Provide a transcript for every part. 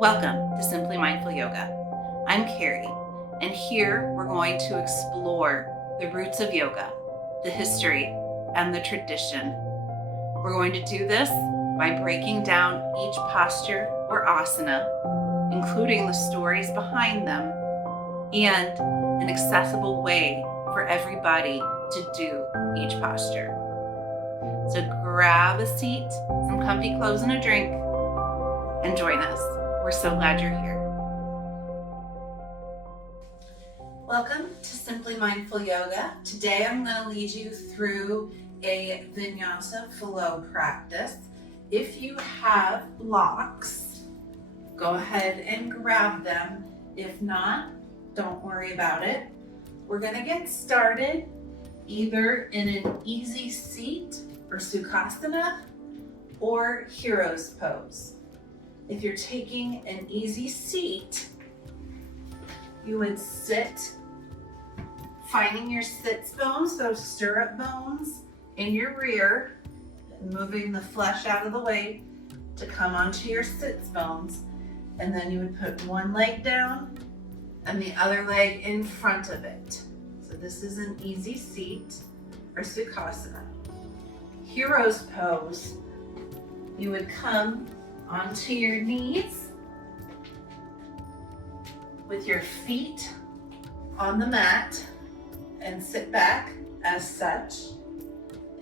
Welcome to Simply Mindful Yoga. I'm Carrie, and here we're going to explore the roots of yoga, the history, and the tradition. We're going to do this by breaking down each posture or asana, including the stories behind them, and an accessible way for everybody to do each posture. So grab a seat, some comfy clothes, and a drink, and join us. We're so glad you're here. Welcome to Simply Mindful Yoga. Today I'm going to lead you through a Vinyasa flow practice. If you have blocks, go ahead and grab them. If not, don't worry about it. We're going to get started either in an easy seat or Sukhasana or Hero's Pose. If you're taking an easy seat, you would sit, finding your sits bones, those stirrup bones in your rear, and moving the flesh out of the way to come onto your sits bones. And then you would put one leg down and the other leg in front of it. So this is an easy seat or Sukhasana. Hero's Pose, you would come onto your knees with your feet on the mat and sit back as such.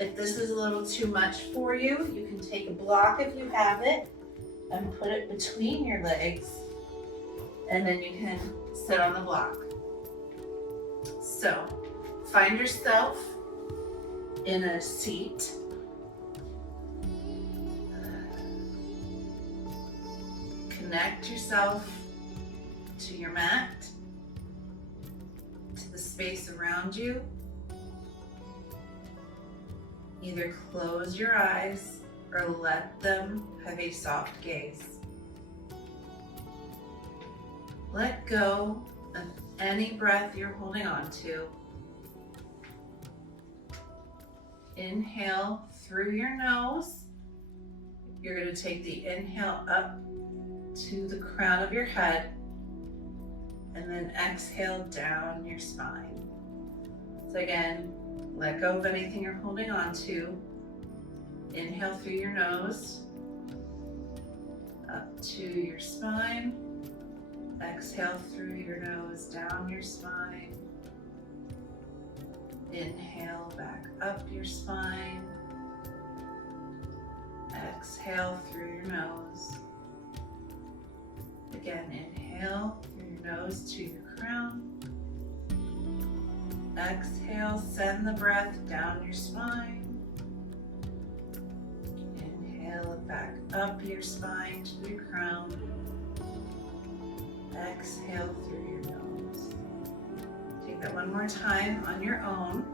If this is a little too much for you, you can take a block if you have it and put it between your legs, and then you can sit on the block. So find yourself in a seat. Connect yourself to your mat, to the space around you. Either close your eyes or let them have a soft gaze. Let go of any breath you're holding on to. Inhale through your nose. You're going to take the inhale up to the crown of your head, and then exhale down your spine. So again, let go of anything you're holding on to. Inhale through your nose, up to your spine. Exhale through your nose, down your spine. Inhale back up your spine. Exhale through your nose. Again, inhale through your nose to your crown. Exhale, send the breath down your spine. Inhale it back up your spine to your crown. Exhale through your nose. Take that one more time on your own.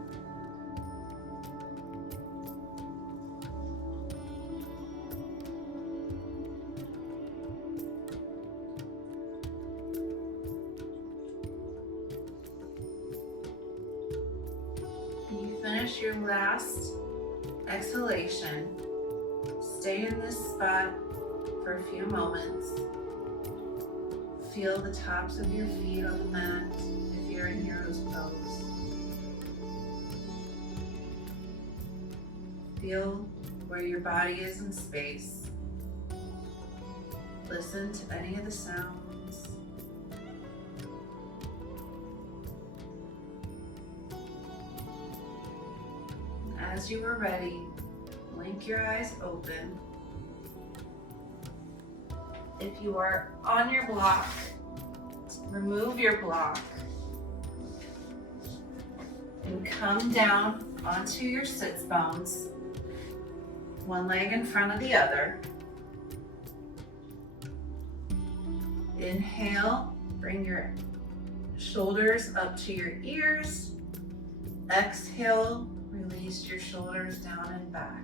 Finish your last exhalation. Stay in this spot for a few moments. Feel the tops of your feet on the mat if you're in Hero's Pose. Feel where your body is in space. Listen to any of the sounds. As you are ready, blink your eyes open. If you are on your block, remove your block and come down onto your sits bones, one leg in front of the other. Inhale, bring your shoulders up to your ears. Exhale, release your shoulders down and back.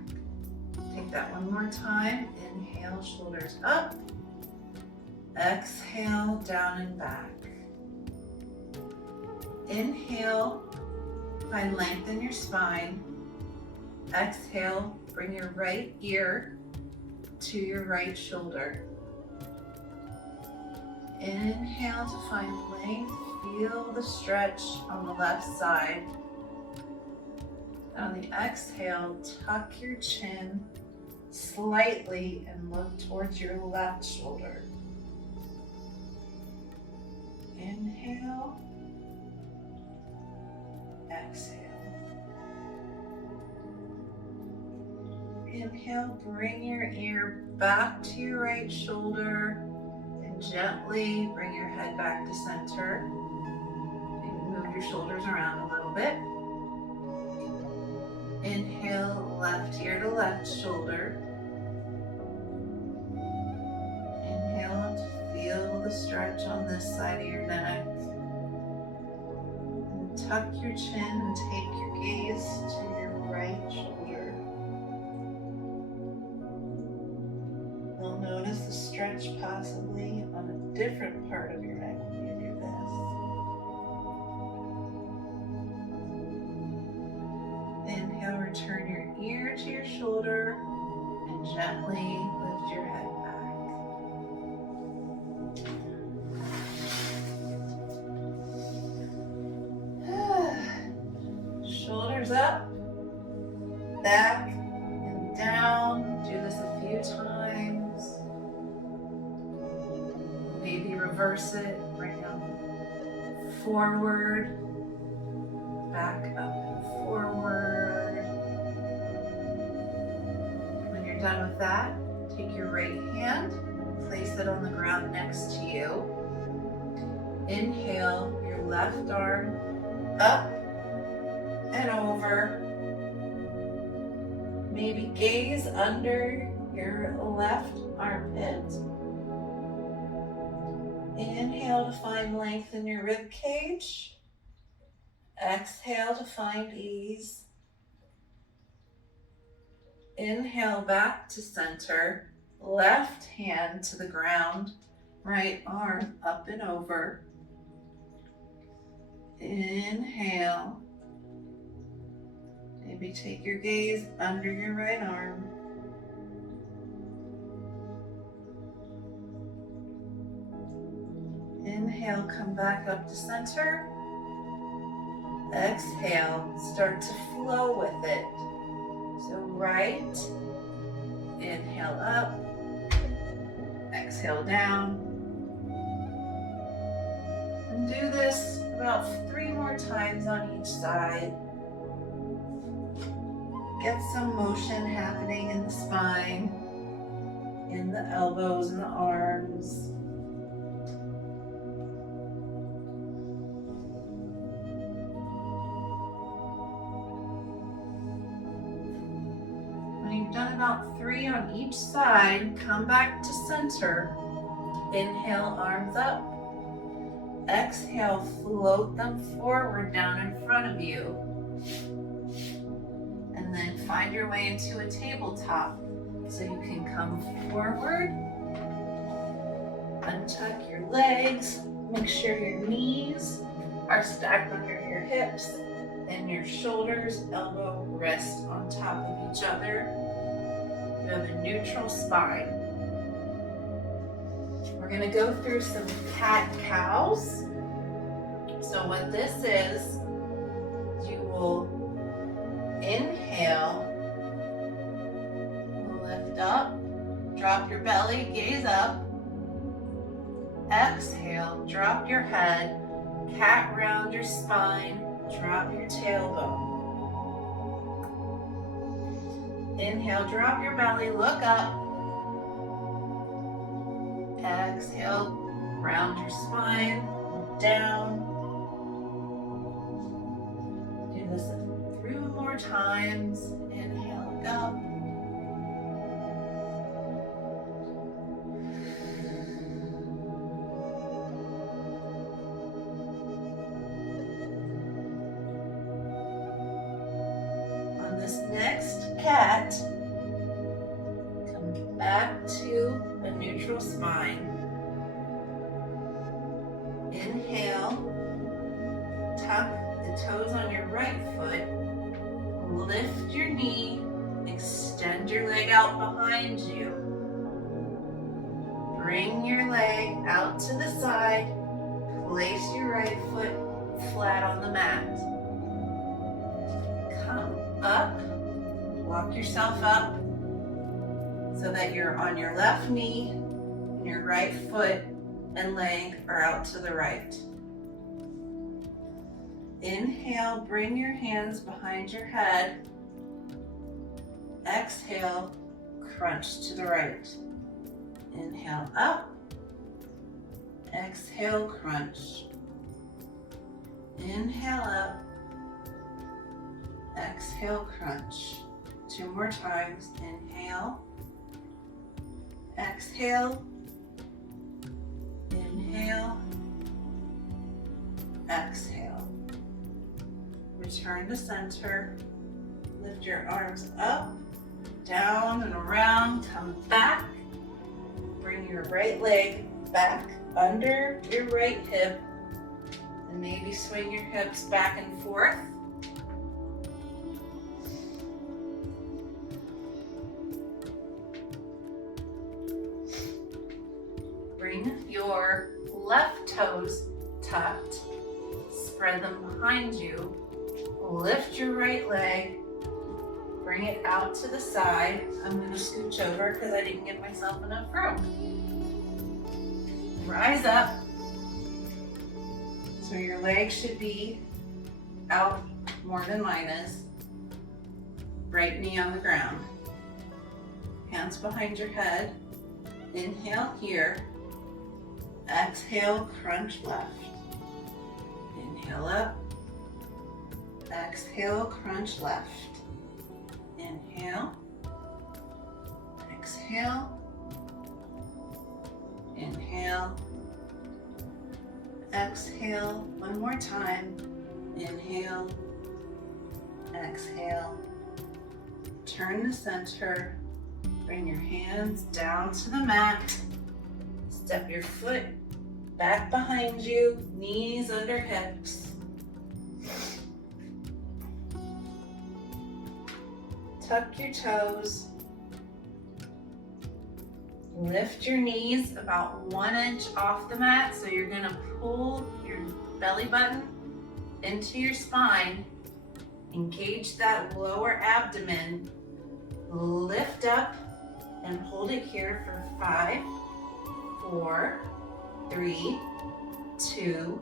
Take that one more time. Inhale, shoulders up. Exhale, down and back. Inhale, find length in your spine. Exhale, bring your right ear to your right shoulder. Inhale to find length. Feel the stretch on the left side. On the exhale, tuck your chin slightly and look towards your left shoulder. Inhale, exhale. Inhale, bring your ear back to your right shoulder and gently bring your head back to center. Maybe move your shoulders around a little bit. Inhale, left ear to left shoulder. Inhale to feel the stretch on this side of your neck. And tuck your chin and take your gaze to your right shoulder. You'll notice the stretch possibly on a different part of your neck when you do this. Inhale, return your ear to your shoulder and gently lift your head back. Shoulders up, back and down. Do this a few times. Maybe reverse it, bring them forward, back up and forward. When you're done with that, take your right hand, place it on the ground next to you. Inhale your left arm up and over. Maybe gaze under your left armpit. Inhale to find length in your rib cage. Exhale to find ease. Inhale back to center. Left hand to the ground. Right arm up and over. Inhale. Maybe take your gaze under your right arm. Inhale, come back up to center. Exhale, start to flow with it. So right, inhale up, exhale down. And do this about 3 more times on each side. Get some motion happening in the spine, in the elbows and the arms. When you've done about 3 on each side, come back to center. Inhale, arms up. Exhale, float them forward down in front of you. And then find your way into a tabletop. So you can come forward, untuck your legs, make sure your knees are stacked under your hips and your shoulders, elbow, wrist on top of each other. You have a neutral spine. We're going to go through some cat-cows. So what this is, you will inhale, lift up, drop your belly, gaze up. Exhale, drop your head, cat round your spine, drop your tailbone. Inhale, drop your belly, look up. Exhale, round your spine, look down. Do this 3 more times. Inhale, look up. On this next cat, come back to a neutral spine. Inhale, tuck the toes on your right foot, lift your knee, extend your leg out behind you. Bring your leg out to the side. Place your right foot flat on the mat. Come up, walk yourself up so that you're on your left knee, and your right foot and leg are out to the right. Inhale, bring your hands behind your head. Exhale, crunch to the right. Inhale up. Exhale, crunch. Inhale up. Exhale, crunch. 2 more times. Inhale. Exhale. Inhale. Exhale. Return to center. Lift your arms up, down and around. Come back. Bring your right leg back under your right hip. And maybe swing your hips back and forth. Bring your left toes tucked. Spread them behind you. Lift your right leg. Bring it out to the side. I'm going to scooch over because I didn't give myself enough room. Rise up. So your leg should be out more than mine is. Right knee on the ground. Hands behind your head. Inhale here. Exhale, crunch left. Inhale up. Exhale, crunch left. Inhale. Exhale. Inhale. Exhale. One more time. Inhale. Exhale. Turn to center. Bring your hands down to the mat. Step your foot back behind you, knees under hips. Tuck your toes. Lift your knees about 1 inch off the mat. So you're gonna pull your belly button into your spine. Engage that lower abdomen. Lift up and hold it here for 5, 4, 3, 2,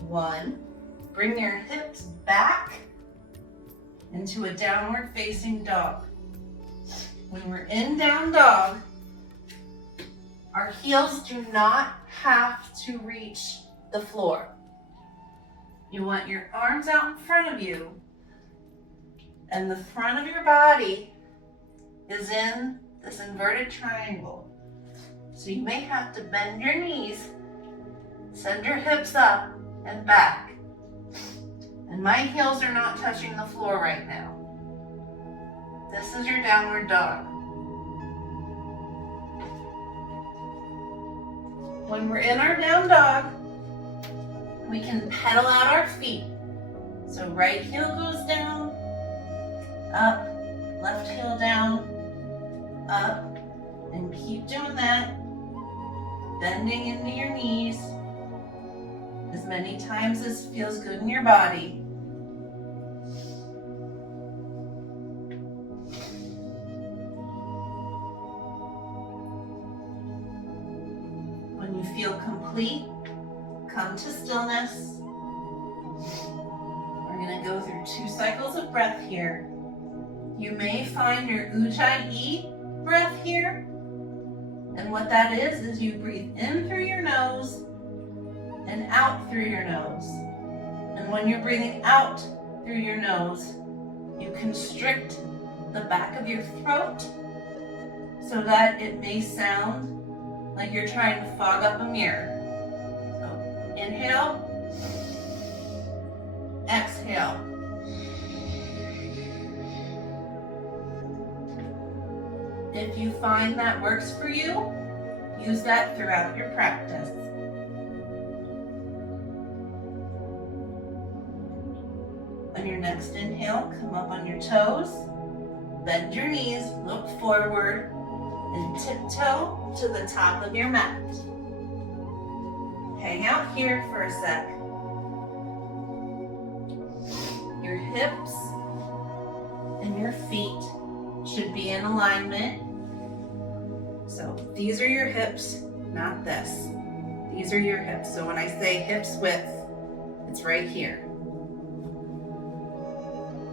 1. Bring your hips back into a downward facing dog. When we're in down dog, our heels do not have to reach the floor. You want your arms out in front of you, and the front of your body is in this inverted triangle. So you may have to bend your knees, send your hips up and back. And my heels are not touching the floor right now. This is your downward dog. When we're in our down dog, we can pedal out our feet. So right heel goes down, up, left heel down, up, and keep doing that. Bending into your knees as many times as feels good in your body. When you feel complete, come to stillness. We're going to go through 2 cycles of breath here. You may find your Ujjayi breath here. And what that is you breathe in through your nose and out through your nose. And when you're breathing out through your nose, you constrict the back of your throat so that it may sound like you're trying to fog up a mirror. So inhale, exhale. If you find that works for you, use that throughout your practice. On your next inhale, come up on your toes, bend your knees, look forward, and tiptoe to the top of your mat. Hang out here for a sec. Your hips and your feet should be in alignment. So these are your hips, not this. These are your hips. So when I say hips width, it's right here.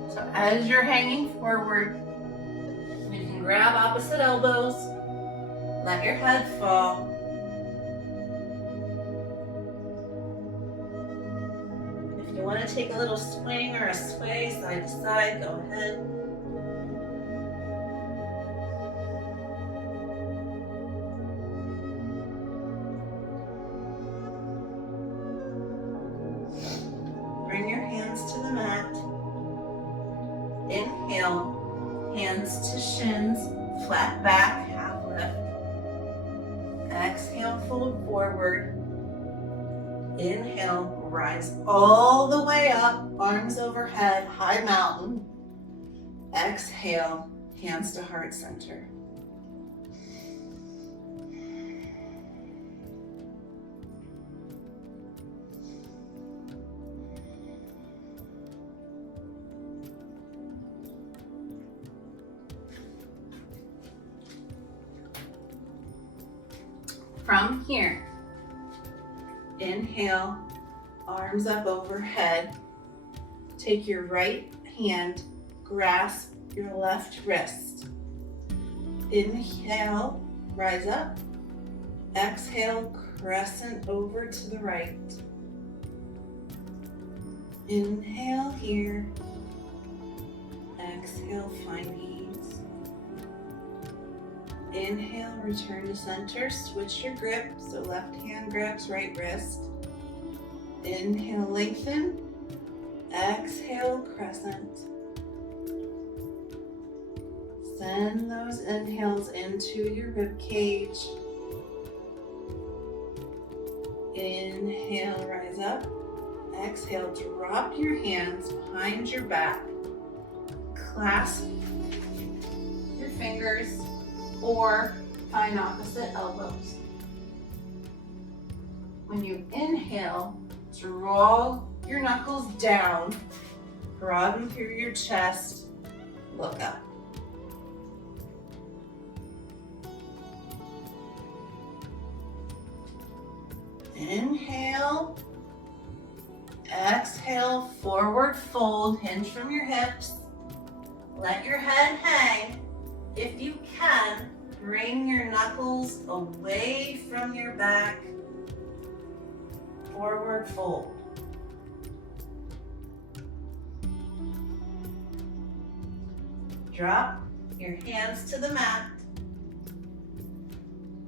So as you're hanging forward, you can grab opposite elbows, let your head fall. If you want to take a little swing or a sway side to side, go ahead. Bring your hands to the mat. Inhale, hands to shins, flat back, half lift. Exhale, fold forward. Inhale, rise all the way up, arms overhead, high mountain. Exhale, hands to heart center. From here, inhale, arms up overhead. Take your right hand, grasp your left wrist. Inhale, rise up. Exhale, crescent over to the right. Inhale here. Exhale, find ease. Inhale, return to center, switch your grip, so left hand grabs right wrist. Inhale, lengthen. Exhale, crescent. Send those inhales into your rib cage. Inhale, rise up. Exhale, drop your hands behind your back. Clasp your fingers or find opposite elbows. When you inhale, draw your knuckles down, broaden through your chest, look up. Inhale, exhale, forward fold, hinge from your hips. Let your head hang. If you can, bring your knuckles away from your back. Forward fold. Drop your hands to the mat.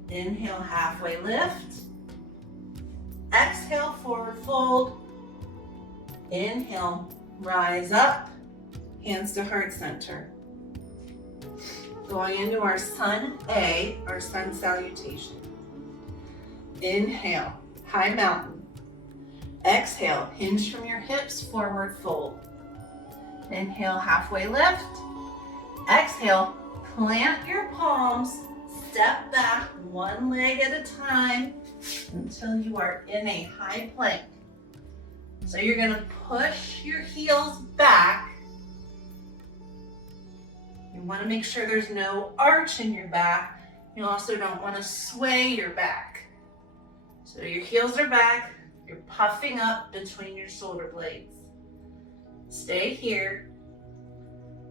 Inhale, halfway lift. Exhale, forward fold. Inhale, rise up. Hands to heart center. Going into our sun A, our sun salutation. Inhale, high mountain. Exhale, hinge from your hips, forward fold. Inhale, halfway lift. Exhale, plant your palms, step back one leg at a time until you are in a high plank. So you're gonna push your heels back. You wanna make sure there's no arch in your back. You also don't wanna sway your back. So your heels are back, you're puffing up between your shoulder blades. Stay here,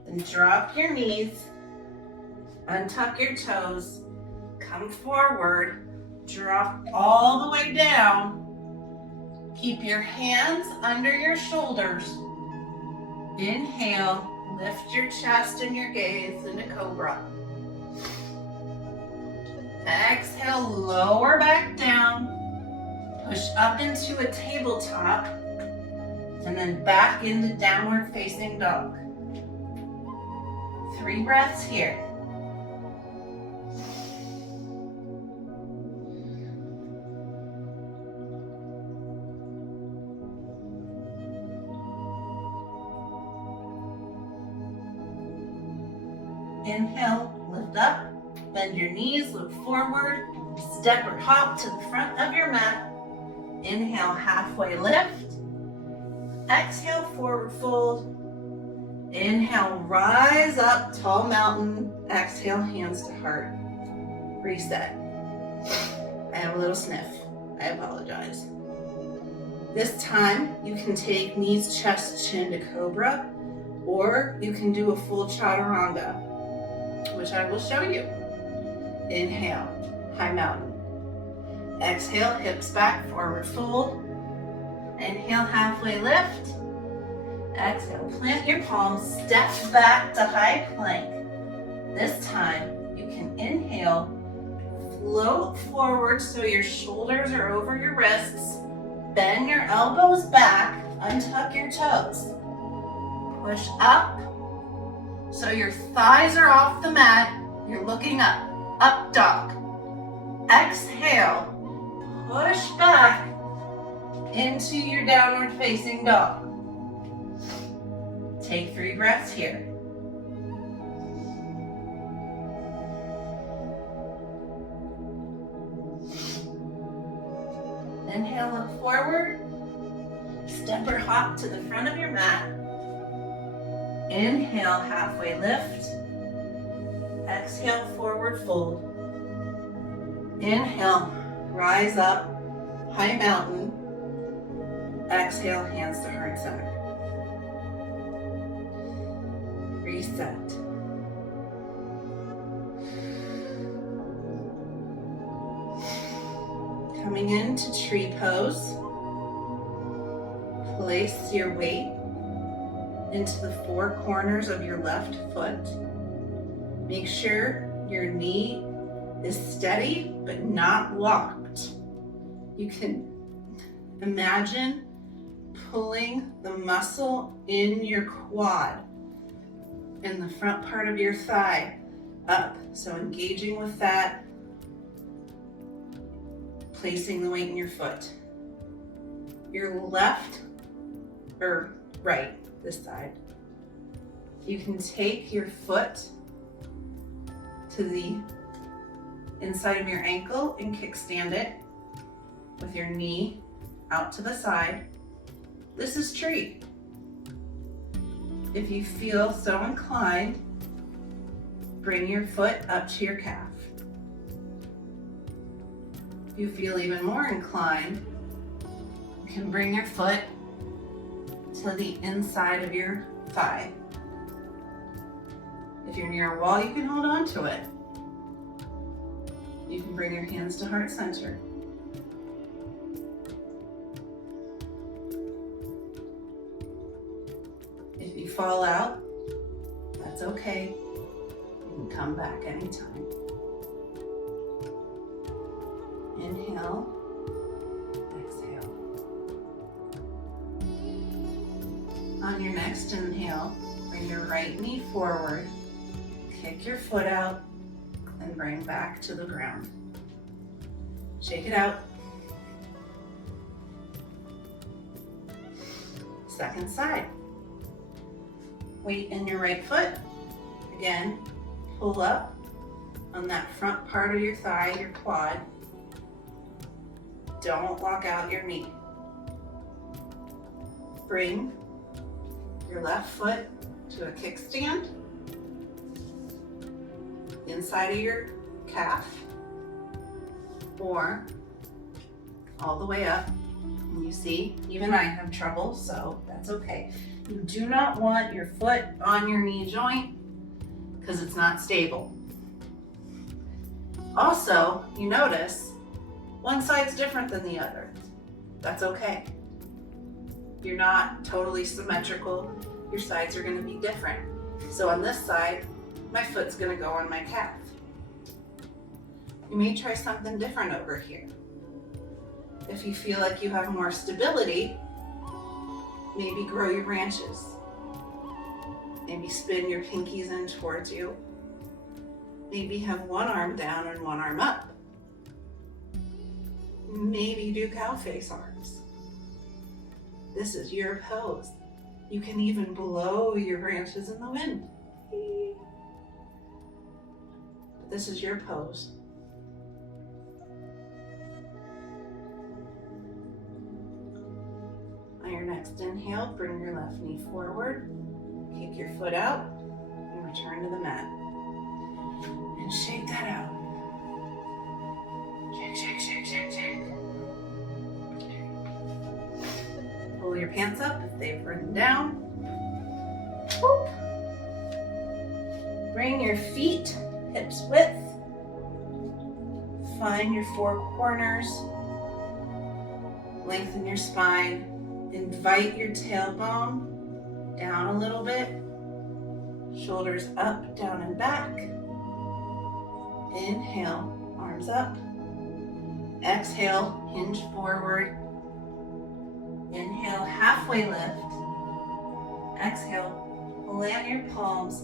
and drop your knees, untuck your toes, come forward, drop all the way down. Keep your hands under your shoulders. Inhale, lift your chest and your gaze into cobra. Exhale, lower back down. Push up into a tabletop and then back into downward facing dog. 3 breaths here. Inhale, lift up. Bend your knees, look forward, step or hop to the front of your mat. Inhale, halfway lift. Exhale, forward fold. Inhale, rise up, tall mountain. Exhale, hands to heart. Reset. I have a little sniff. I apologize. This time, you can take knees, chest, chin to cobra, or you can do a full chaturanga, which I will show you. Inhale, high mountain. Exhale, hips back, forward fold. Inhale, halfway lift. Exhale, plant your palms, step back to high plank. This time, you can inhale, float forward so your shoulders are over your wrists. Bend your elbows back, untuck your toes. Push up so your thighs are off the mat. You're looking up, up dog. Exhale, push back into your downward facing dog. Take 3 breaths here. Inhale, look forward. Step or hop to the front of your mat. Inhale, halfway lift. Exhale, forward fold. Inhale, rise up, high mountain. Exhale, hands to heart center. Reset. Coming into tree pose, place your weight into the 4 corners of your left foot. Make sure your knee is steady but not locked. You can imagine pulling the muscle in your quad in the front part of your thigh up. So engaging with that, placing the weight in your foot. Your left, or right, this side. You can take your foot to the inside of your ankle and kickstand it with your knee out to the side. This is tree. If you feel so inclined, bring your foot up to your calf. If you feel even more inclined, you can bring your foot to the inside of your thigh. If you're near a wall, you can hold on to it. You can bring your hands to heart center. If you fall out, that's okay. You can come back anytime. Inhale, exhale. On your next inhale, bring your right knee forward, kick your foot out, and bring back to the ground. Shake it out. Second side. Weight in your right foot. Again, pull up on that front part of your thigh, your quad. Don't lock out your knee. Bring your left foot to a kickstand, inside of your calf, or all the way up. And you see, even I have trouble, so that's okay. You do not want your foot on your knee joint because it's not stable. Also, you notice one side's different than the other. That's okay. You're not totally symmetrical. Your sides are going to be different. So on this side, my foot's going to go on my calf. You may try something different over here. If you feel like you have more stability, maybe grow your branches. Maybe spin your pinkies in towards you. Maybe have one arm down and one arm up. Maybe do cow face arms. This is your pose. You can even blow your branches in the wind. This is your pose. On your next inhale, bring your left knee forward, kick your foot out, and return to the mat. And shake that out. Shake, shake, shake, shake, shake. Pull your pants up if they've written down. Whoop. Bring your feet hips width. Find your four corners. Lengthen your spine. Invite your tailbone down a little bit. Shoulders up, down, and back. Inhale, arms up. Exhale, hinge forward. Inhale, halfway lift. Exhale, land your palms.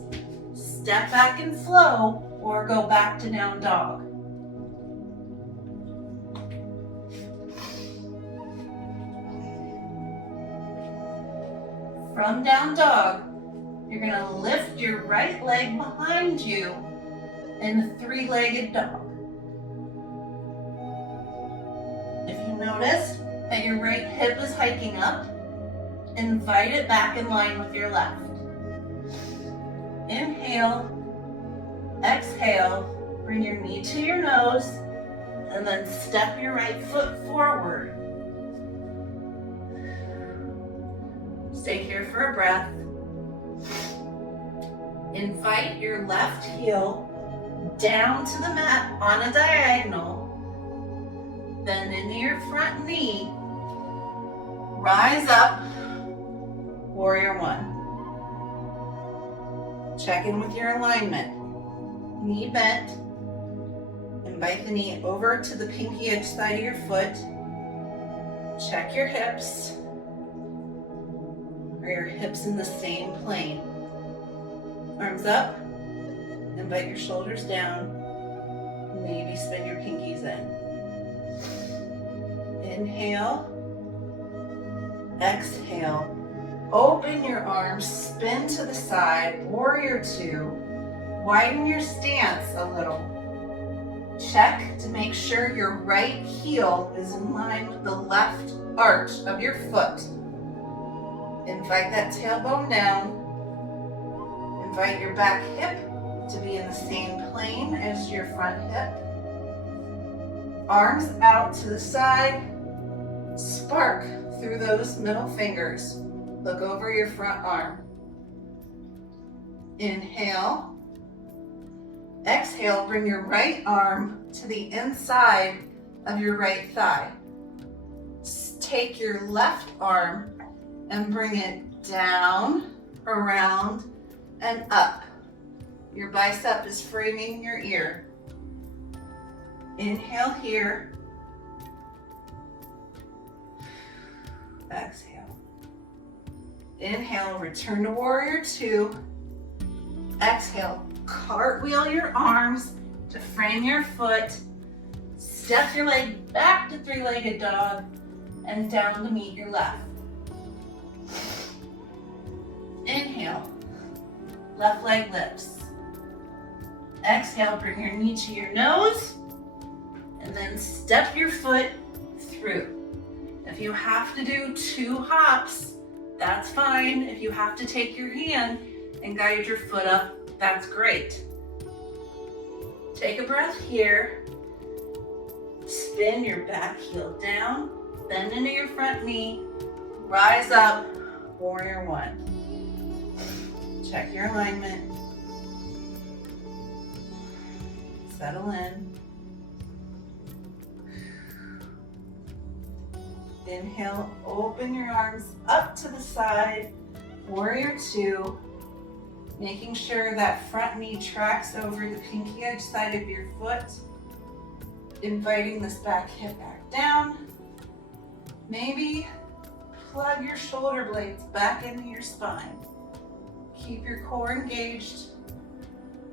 Step back and flow, or go back to down dog. From down dog, you're gonna lift your right leg behind you in the three-legged dog. If you notice that your right hip is hiking up, invite it back in line with your left. Inhale, exhale, bring your knee to your nose, and then step your right foot forward. Stay here for a breath. Invite your left heel down to the mat on a diagonal. Bend into your front knee. Rise up, warrior one. Check in with your alignment. Knee bent. Invite the knee over to the pinky edge side of your foot. Check your hips. Are your hips in the same plane? Arms up. Invite your shoulders down. Maybe spin your pinkies in. Inhale. Exhale. Open your arms, spin to the side, warrior two. Widen your stance a little. Check to make sure your right heel is in line with the left arch of your foot. Invite that tailbone down. Invite your back hip to be in the same plane as your front hip. Arms out to the side. Spark through those middle fingers. Look over your front arm. Inhale. Exhale, bring your right arm to the inside of your right thigh. Take your left arm and bring it down, around, and up. Your bicep is framing your ear. Inhale here. Exhale. Inhale, return to warrior two. Exhale, cartwheel your arms to frame your foot. Step your leg back to three-legged dog and down to meet your left. Inhale, left leg lifts. Exhale, bring your knee to your nose and then step your foot through. If you have to do 2 hops, that's fine. If you have to take your hand and guide your foot up, that's great. Take a breath here. Spin your back heel down, bend into your front knee, rise up, warrior one. Check your alignment. Settle in. Inhale, open your arms up to the side, warrior two, making sure that front knee tracks over the pinky edge side of your foot, inviting this back hip back down. Maybe plug your shoulder blades back into your spine. Keep your core engaged,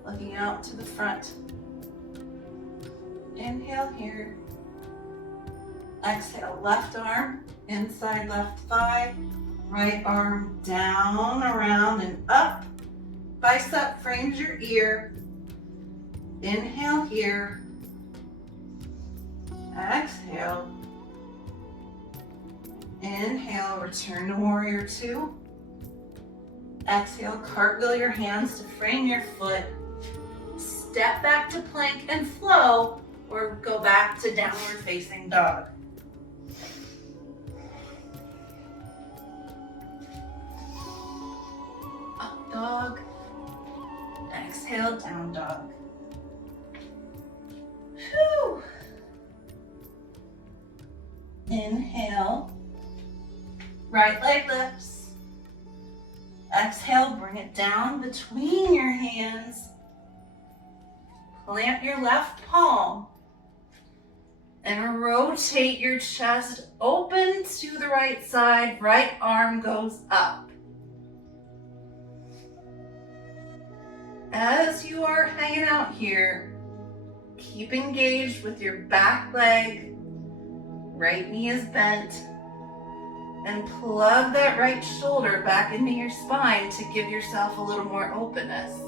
looking out to the front. Inhale here. Exhale, left arm, inside left thigh, right arm down, around, and up. Bicep frames your ear. Inhale here. Exhale. Inhale, return to warrior two. Exhale, cartwheel your hands to frame your foot. Step back to plank and flow, or go back to downward facing dog. Up dog. Exhale, down dog. Whew. Inhale, right leg lifts. Exhale, bring it down between your hands. Plant your left palm and rotate your chest open to the right side. Right arm goes up. As you are hanging out here, keep engaged with your back leg. Right knee is bent. And plug that right shoulder back into your spine to give yourself a little more openness.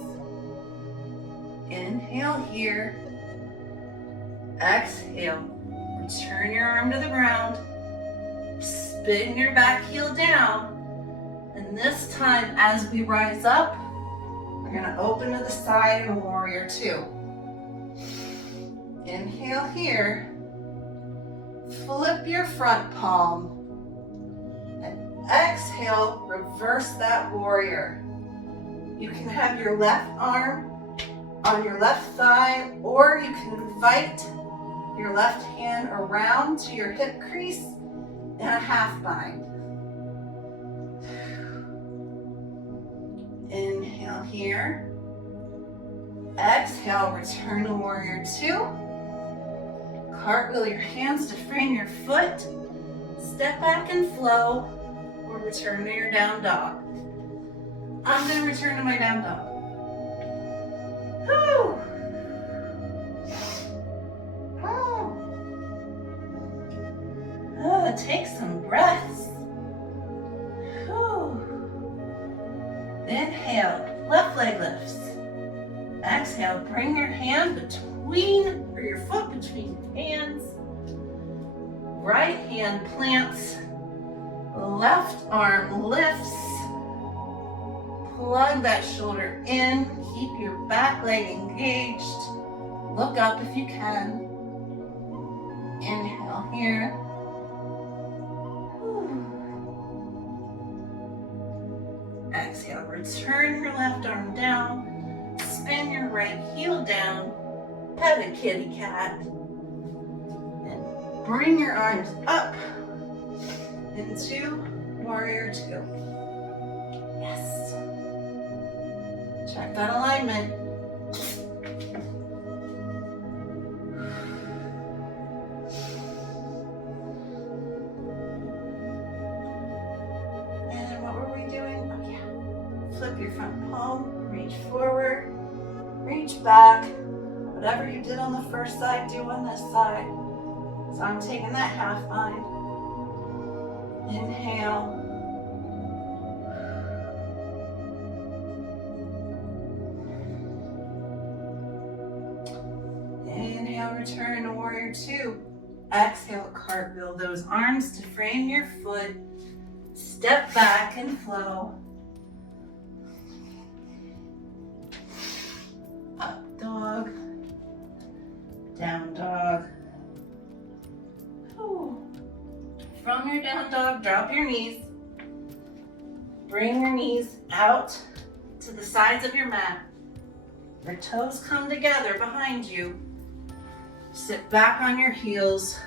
Inhale here. Exhale. Return your arm to the ground. Spin your back heel down. And this time, as we rise up, we're going to open to the side in warrior two. Inhale here. Flip your front palm. And exhale, reverse that warrior. You can have your left arm on your left thigh, or you can invite your left hand around to your hip crease in a half bind. Inhale here. Exhale, return to warrior two. Cartwheel your hands to frame your foot. Step back and flow, or return to your down dog. I'm going to return to my down dog. Whew. Oh, take some breaths. Whew. Inhale, left leg lifts. Exhale, bring your hand between, or your foot between your hands. Right hand plants, left arm lifts. Plug that shoulder in, keep your back leg engaged. Look up if you can. Inhale here. Exhale, return your left arm down. Spin your right heel down. Pet a kitty cat. And bring your arms up into warrior two. Yes. Check that alignment. And what were we doing? Oh yeah. Flip your front palm, reach forward, reach back. Whatever you did on the first side, do on this side. So I'm taking that half bind. Inhale. Inhale, return to warrior two. Exhale, cartwheel those arms to frame your foot. Step back and flow. Up dog. Down dog. Ooh. From your down dog, drop your knees. Bring your knees out to the sides of your mat. Your toes come together behind you. Sit back on your heels.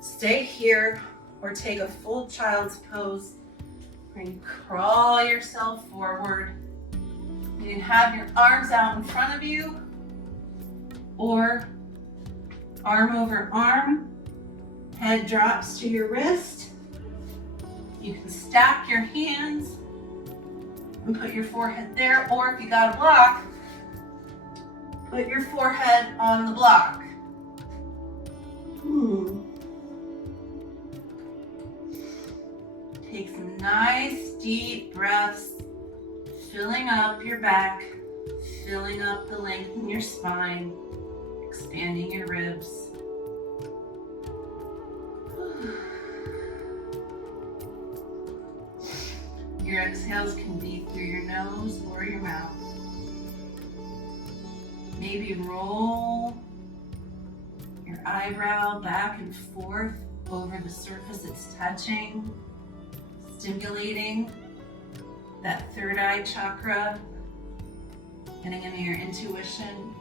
Stay here or take a full child's pose. And crawl yourself forward. You can have your arms out in front of you or arm over arm. Head drops to your wrist. You can stack your hands and put your forehead there, or if you got a block, put your forehead on the block. Take some nice deep breaths, filling up your back. filling up the length in your spine, expanding your ribs. Your exhales can be through your nose or your mouth. Maybe roll your eyebrow back and forth over the surface it's touching, stimulating that third eye chakra, getting into your intuition.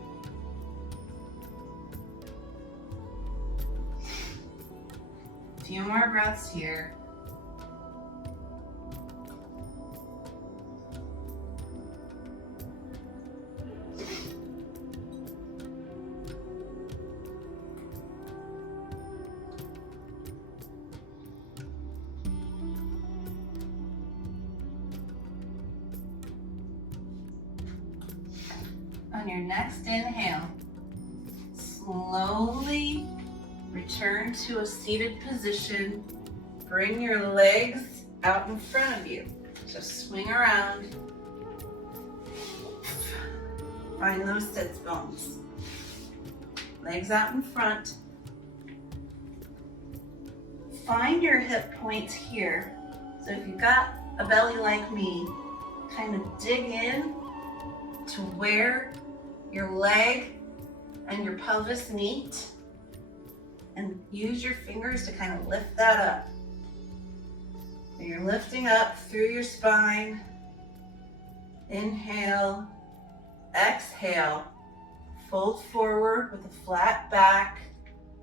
A few more breaths here. On your next inhale, slowly return to a seated position. Bring your legs out in front of you. Just swing around. Find those sits bones. Legs out in front. Find your hip points here. So if you've got a belly like me, kind of dig in to where your leg and your pelvis meet, and use your fingers to kind of lift that up. So you're lifting up through your spine. Inhale, exhale, fold forward with a flat back.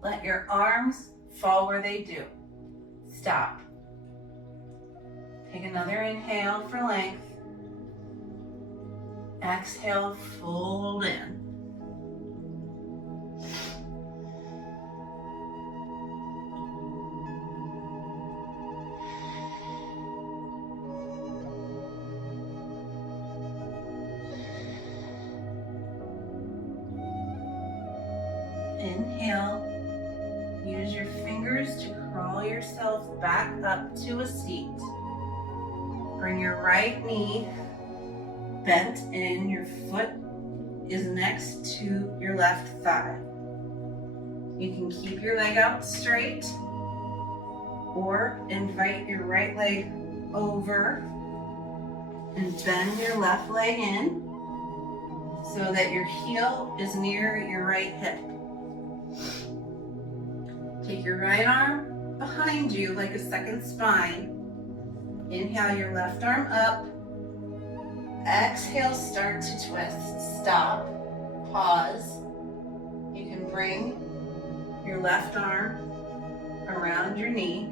Let your arms fall where they do. Stop. Take another inhale for length. Exhale, fold in. Inhale. Use your fingers to crawl yourself back up to a seat. Bring your right knee bent in, your foot is next to your left thigh. You can keep your leg out straight or invite your right leg over and bend your left leg in so that your heel is near your right hip. Take your right arm behind you like a second spine. Inhale your left arm up. Exhale, start to twist. Stop, pause. You can bring your left arm around your knee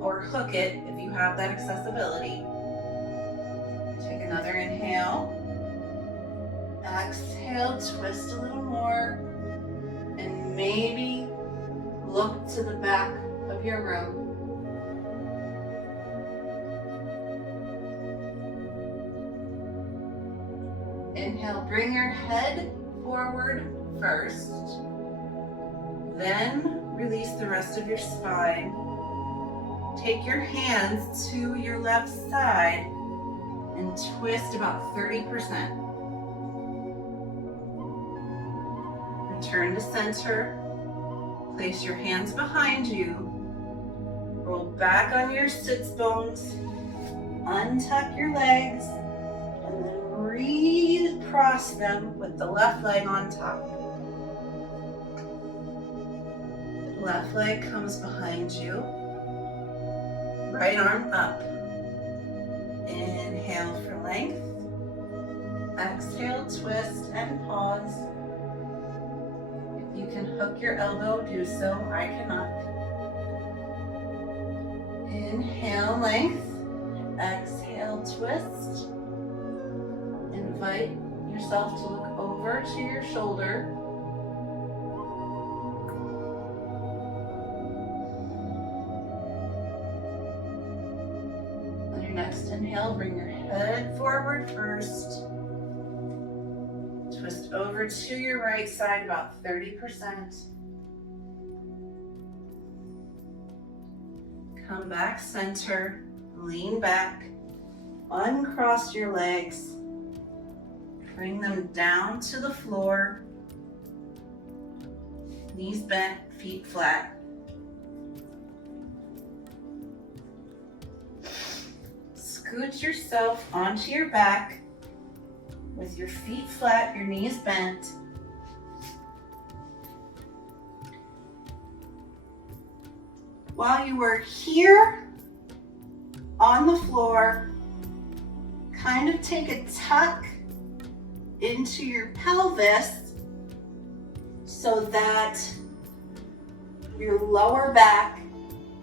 or hook it if you have that accessibility. Take another inhale. Exhale, twist a little more, and maybe look to the back of your room. Inhale, bring your head forward first. Then release the rest of your spine. Take your hands to your left side and twist about 30%. Return to center. Place your hands behind you. Roll back on your sits bones. Untuck your legs. And then recross them with the left leg on top. Left leg comes behind you. Right arm up. Inhale for length. Exhale, twist and pause. If you can hook your elbow, do so. I cannot. Inhale, length. Exhale, twist. Invite yourself to look over to your shoulder. On your next inhale, bring your head forward first. Twist over to your right side about 30%. Come back center, lean back, uncross your legs. Bring them down to the floor. Knees bent, feet flat. Scoot yourself onto your back with your feet flat, your knees bent. While you are here on the floor, kind of take a tuck into your pelvis so that your lower back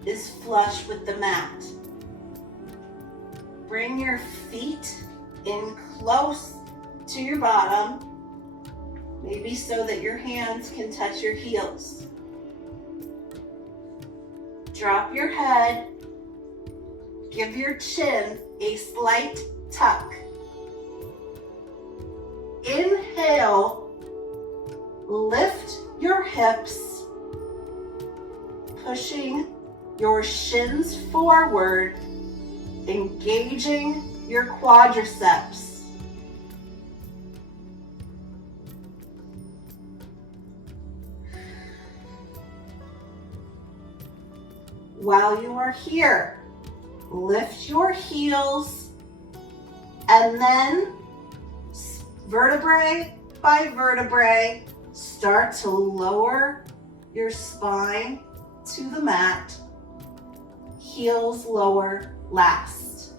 is flush with the mat. Bring your feet in close to your bottom, maybe so that your hands can touch your heels. Drop your head, give your chin a slight tuck. Inhale, lift your hips, pushing your shins forward, engaging your quadriceps. While you are here, lift your heels and then vertebrae by vertebrae, start to lower your spine to the mat. Heels lower last.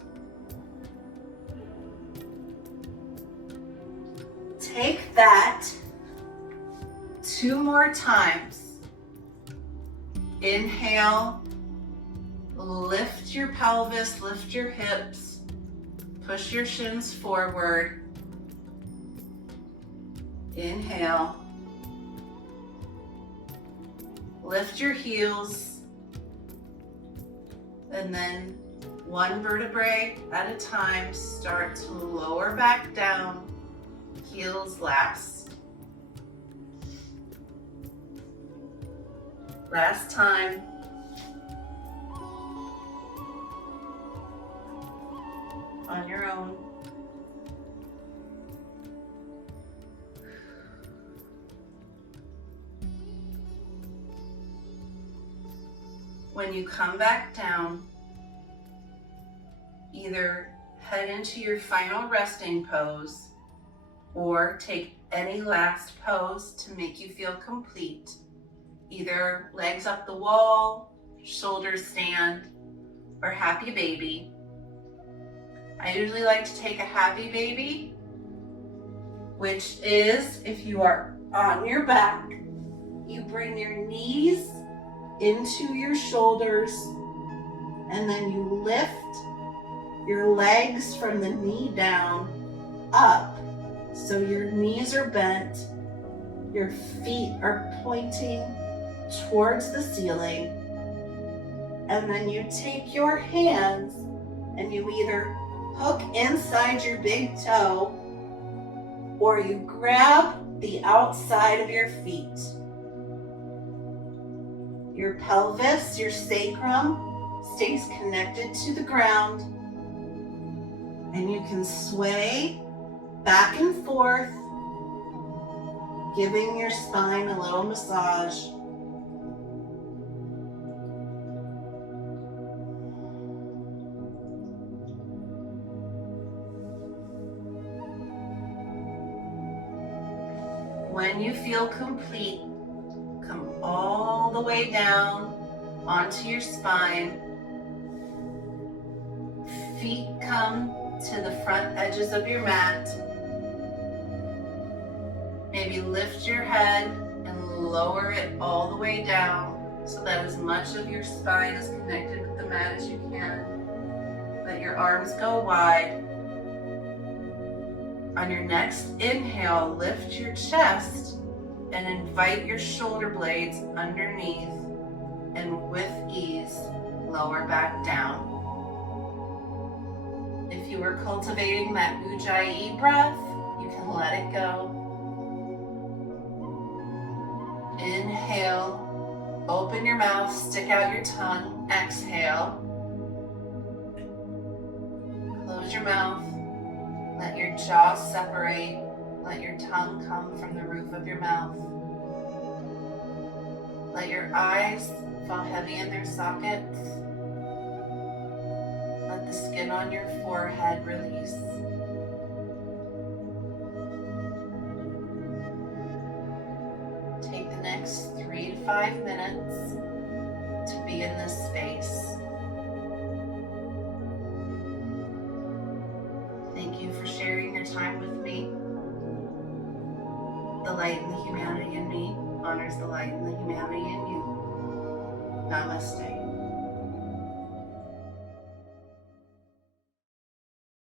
Take that 2 more times. Inhale, lift your pelvis, lift your hips, push your shins forward. Inhale, lift your heels, and then 1 vertebrae at a time, start to lower back down, heels last. Last time. On your own. When you come back down, either head into your final resting pose or take any last pose to make you feel complete. Either legs up the wall, shoulders stand, or happy baby. I usually like to take a happy baby, which is if you are on your back, you bring your knees into your shoulders, and then you lift your legs from the knee down up. So your knees are bent, your feet are pointing towards the ceiling, and then you take your hands and you either hook inside your big toe or you grab the outside of your feet. Your pelvis, your sacrum stays connected to the ground, and you can sway back and forth, giving your spine a little massage. When you feel complete, come all the way down onto your spine. Feet come to the front edges of your mat. Maybe lift your head and lower it all the way down so that as much of your spine is connected with the mat as you can. Let your arms go wide. On your next inhale, lift your chest and invite your shoulder blades underneath, and with ease, lower back down. If you are cultivating that Ujjayi breath, you can let it go. Inhale, open your mouth, stick out your tongue. Exhale. Close your mouth, let your jaw separate. Let your tongue come from the roof of your mouth. Let your eyes fall heavy in their sockets. Let the skin on your forehead release. Take the next 3 to 5 minutes to be in this space. Thank you for sharing your time with me. The light and the humanity in me honors the light and the humanity in you. Namaste.